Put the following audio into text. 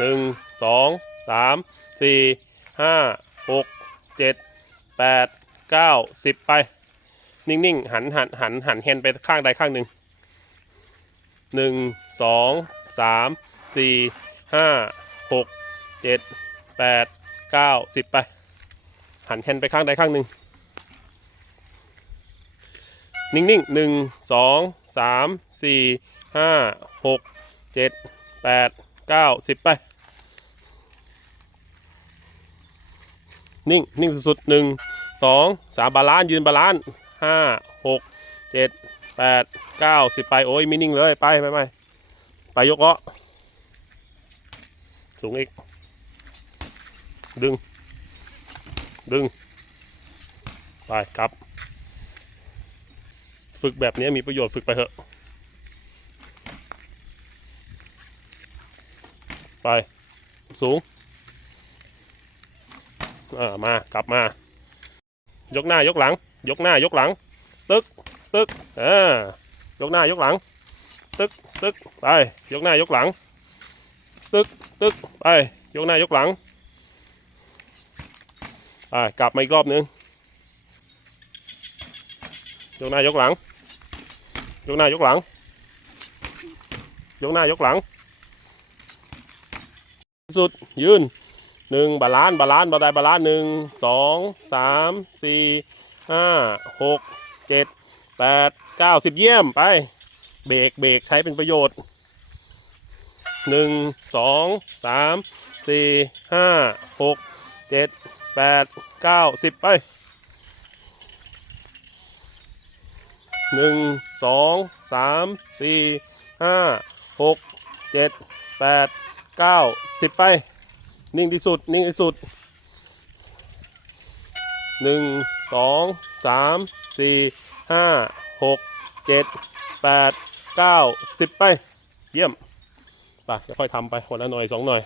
หนึ่งสองสามสี่ห้าหกเจ็ดแปดเก้าสิบไป นิ่งๆ หันหันหันหันแฮนด์ไปข้างใดข้างหนึ่งหนึ่งสองสามสี่ห้าหกเจ็ดแปดเก้าสิบไป หันแฮนด์ไปข้างใดข้างหนึ่งนิ่งๆหนึ่งสองสามสี่ห้าหกเจ็ดแปดเก้าสิบไป นิ่ง นิ่งสุดๆหนึ่งสองสามบาลานยืนบาลานห้าหกเจ็ดแปดเก้าสิบไป โอ้ยไมินิ่งเลย ไปไปไปไปยกเลาะสูงอีก ดึง ดึง ไปครับ ฝึกแบบนี้มีประโยชน์ฝึกไปเถอะ ไป สูง เอ่ามากลับมา ยกหน้ายกหลัง ยกหน้ายกหลัง ตึกตึกเออยกหน้ายกหลัง ตึกตึกไปยกหน้ายกหลัง ตึกตึกไปยกหน้ายกหลังไปกลับมาอีกรอบนึงยกหน้ายกหลัง ยกหน้ายกหลัง ยกหน้ายกหลัง สุดยืน หนึ่งบาลานซ์บาลานซ์บาได้บาลานซ์หนึ่งสองสามสี่ห้าหกเจ็ดแปดเก้าสิบเยี่ยมไป เบรกเบรกใช้เป็นประโยชน์หนึ่งสองสามสี่ห้าหกเจ็ดแปดเก้าสิบไปหนึ่งสองสามสี่ห้าหกเจ็ดแปดเก้าสิบไป นิ่งที่สุด นิ่งที่สุดหนึ่งสองสามสี่ห้าหกเจ็ดแปดเก้าสิบไป เยี่ยม ไปจะค่อยทำไปคนละหน่อยสองหน่อย